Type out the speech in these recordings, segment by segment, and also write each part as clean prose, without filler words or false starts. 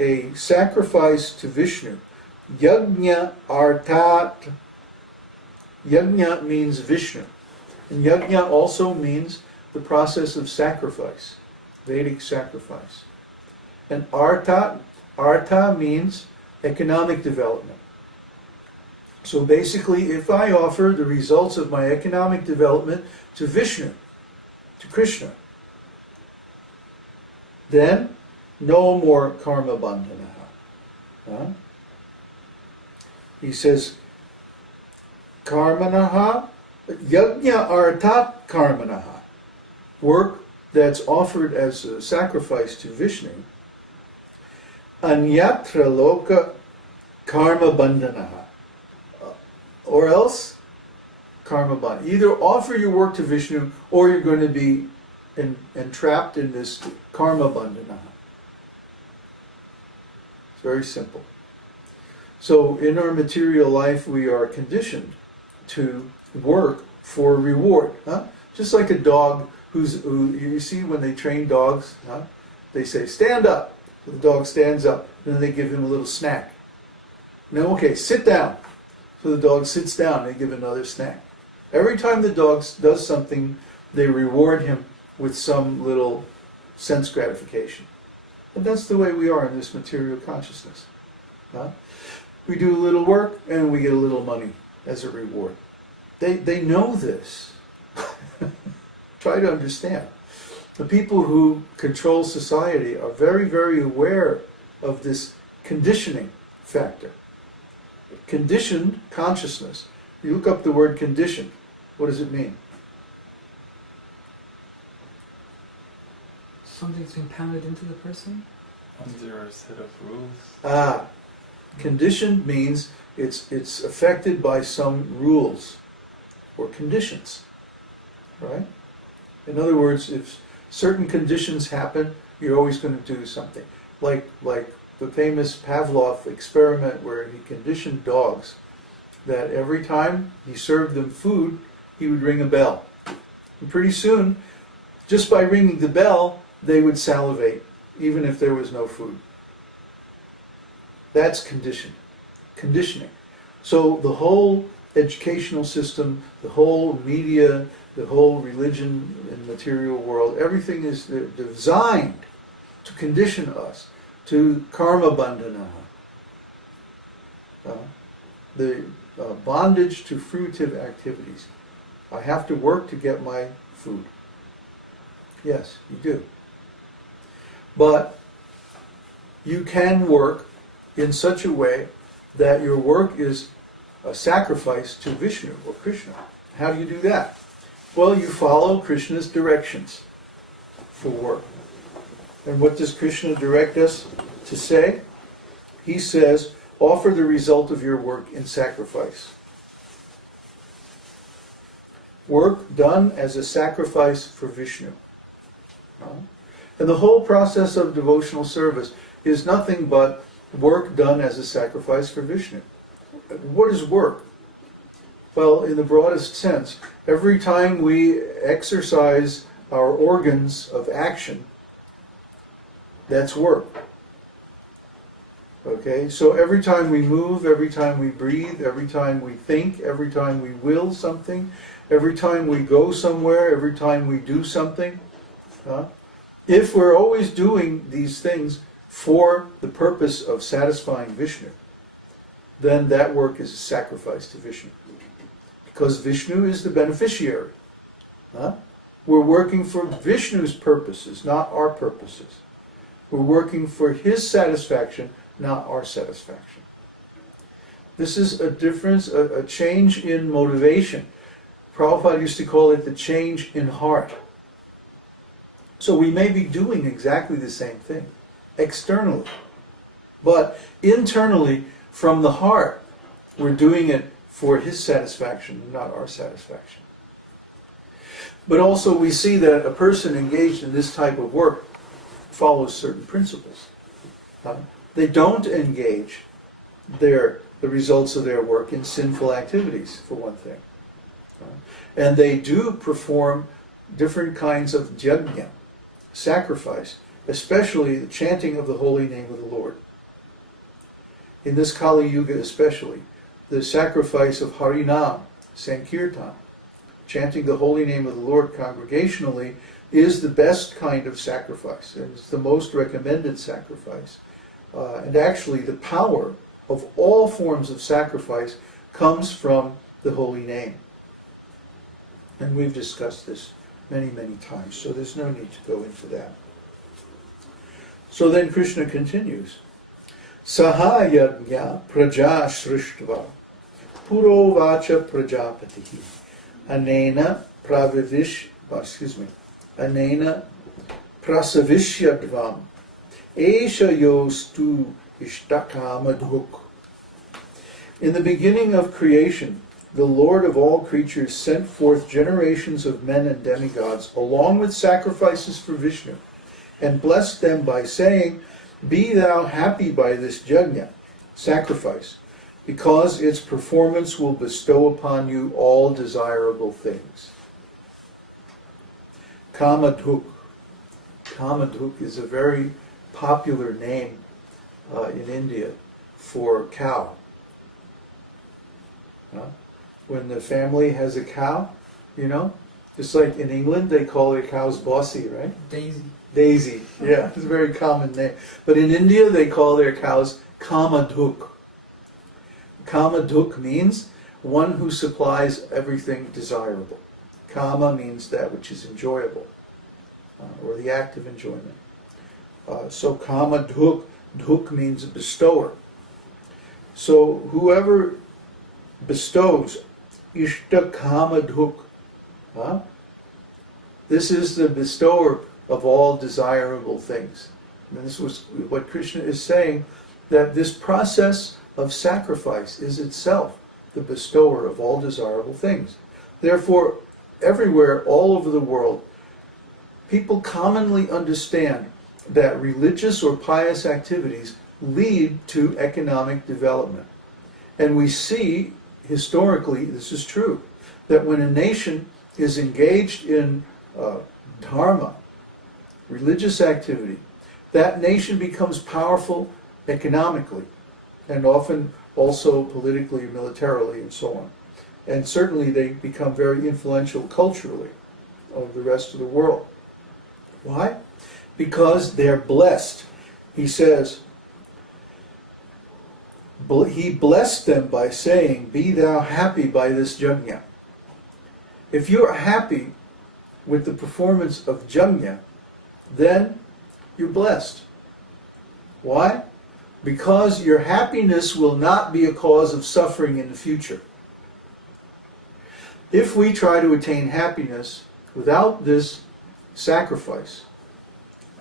a sacrifice to Vishnu. Yajna artat. Yajna means Vishnu. And yajna also means the process of sacrifice, Vedic sacrifice. And arta means economic development. So basically, if I offer the results of my economic development to Vishnu, to Krishna, then no more karma bandhana. Huh? He says, karmanaha, yajna artat karmanaha. Work that's offered as a sacrifice to Vishnu. Anyatra loka karma bandhanaha. Or else, karma bandhana. Either offer your work to Vishnu, or you're going to be entrapped in this karma bandhana. It's very simple. So in our material life, we are conditioned to work for reward. Huh? Just like a dog who you see when they train dogs, huh? They say, stand up. So the dog stands up, and then they give him a little snack. Now, okay, sit down. So the dog sits down, they give another snack. Every time the dog does something, they reward him with some little sense gratification. And that's the way we are in this material consciousness. Huh? We do a little work, and we get a little money as a reward. They know this. Try to understand. The people who control society are very, very aware of this conditioning factor. Conditioned consciousness. You look up the word conditioned. What does it mean? Something's been pounded into the person? Under a set of rules. Conditioned means it's affected by some rules or conditions. Right? In other words, if certain conditions happen, you're always going to do something. Like the famous Pavlov experiment where he conditioned dogs that every time he served them food, he would ring a bell. And pretty soon, just by ringing the bell, they would salivate, even if there was no food. That's conditioning. So the whole educational system, the whole media, the whole religion and material world, everything is designed to condition us to karma bandhana, the bondage to fruitive activities. I have to work to get my food. Yes, you do. But you can work in such a way that your work is a sacrifice to Vishnu or Krishna. How do you do that? Well, you follow Krishna's directions for work. And what does Krishna direct us to say? He says, offer the result of your work in sacrifice. Work done as a sacrifice for Vishnu. And the whole process of devotional service is nothing but work done as a sacrifice for Vishnu. What is work? Well, in the broadest sense, every time we exercise our organs of action, that's work. Okay, so every time we move, every time we breathe, every time we think, every time we will something, every time we go somewhere, every time we do something, if we're always doing these things for the purpose of satisfying Vishnu, then that work is a sacrifice to Vishnu. Because Vishnu is the beneficiary. We're working for Vishnu's purposes, not our purposes. We're working for his satisfaction, not our satisfaction. This is a difference, a change in motivation. Prabhupada used to call it the change in heart. So we may be doing exactly the same thing, externally. But internally, from the heart, we're doing it for his satisfaction, not our satisfaction. But also we see that a person engaged in this type of work follows certain principles. They don't engage the results of their work in sinful activities, for one thing. And they do perform different kinds of yajna, sacrifice, especially the chanting of the holy name of the Lord. in this Kali Yuga especially, the sacrifice of Harinam, Sankirtan, chanting the holy name of the Lord congregationally, is the best kind of sacrifice, and it's the most recommended sacrifice. And actually the power of all forms of sacrifice comes from the holy name. And we've discussed this many, many times, so there's no need to go into that. So then Krishna continues, Sahayagya praja srishtva puro vacha prajapatihi anena anena prasavishyadvam esha yostu ishtakamadhuk. In the beginning of creation, the Lord of all creatures sent forth generations of men and demigods, along with sacrifices for Vishnu, and blessed them by saying, Be thou happy by this yajna, sacrifice, because its performance will bestow upon you all desirable things. Kamadhuk. Kamadhuk is a very popular name in India for cow. When the family has a cow, just like in England they call their cows Bossy, right? Daisy. Daisy, yeah, it's a very common name. But in India they call their cows Kamadhuk. Kamadhuk means one who supplies everything desirable. Kama means that which is enjoyable, or the act of enjoyment. So Kamadhuk, dhuk means bestower. So whoever bestows, Ishta Kamadhuk, this is the bestower of all desirable things. And this was what Krishna is saying, that this process of sacrifice is itself the bestower of all desirable things. Therefore, everywhere, all over the world, people commonly understand that religious or pious activities lead to economic development. And we see, historically, this is true, that when a nation is engaged in dharma, religious activity, that nation becomes powerful economically, and often also politically, militarily, and so on. And certainly they become very influential culturally of the rest of the world. Why? Because they're blessed. He says, he blessed them by saying, Be thou happy by this yajna. If you're happy with the performance of yajna, then you're blessed. Why? Because your happiness will not be a cause of suffering in the future. If we try to attain happiness without this sacrifice,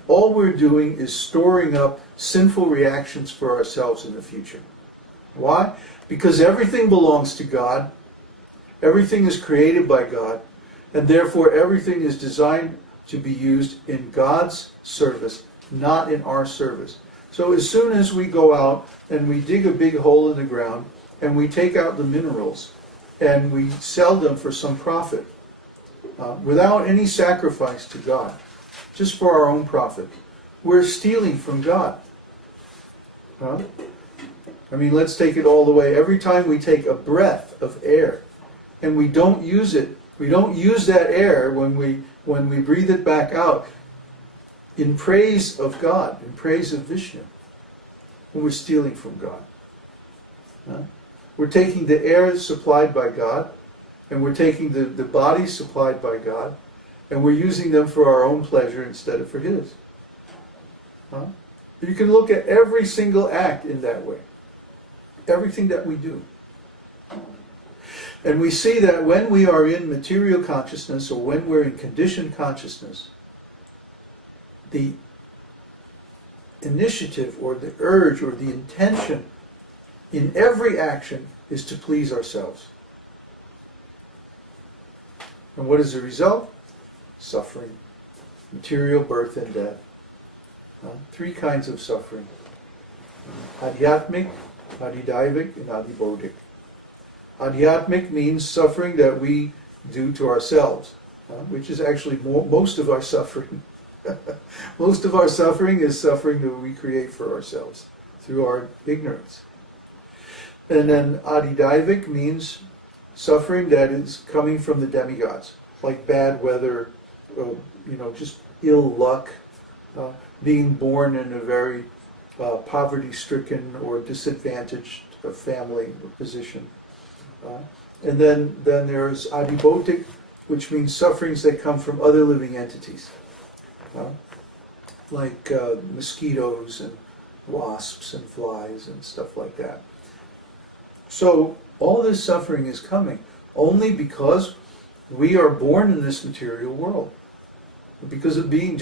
all we're doing is storing up sinful reactions for ourselves in the future. Why? Because everything belongs to God, everything is created by God, and therefore everything is designed to be used in God's service, not in our service. So as soon as we go out and we dig a big hole in the ground and we take out the minerals and we sell them for some profit, without any sacrifice to God, just for our own profit, we're stealing from God. I mean, let's take it all the way. Every time we take a breath of air and we don't use it, we don't use that air when we breathe it back out in praise of God, in praise of Vishnu, when we're stealing from God. We're taking the air supplied by God, and we're taking the body supplied by God, and we're using them for our own pleasure instead of for His. You can look at every single act in that way. Everything that we do. And we see that when we are in material consciousness, or when we're in conditioned consciousness, the initiative or the urge or the intention in every action is to please ourselves. And what is the result? Suffering. Material birth and death. Three kinds of suffering. Adhyatmic, Adhidaivic, and Adhibodhic. Adhyatmic means suffering that we do to ourselves, which is actually most of our suffering. Most of our suffering is suffering that we create for ourselves through our ignorance. And then adidaivik means suffering that is coming from the demigods, like bad weather, just ill luck, being born in a very poverty-stricken or disadvantaged family or position. And then there's adibhotik, which means sufferings that come from other living entities, like mosquitoes and wasps and flies and stuff like that. So all this suffering is coming only because we are born in this material world. Because of being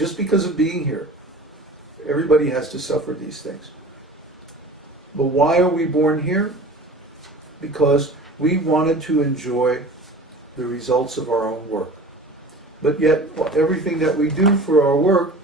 here. Everybody has to suffer these things. But why are we born here? Because we wanted to enjoy the results of our own work. But yet, everything that we do for our work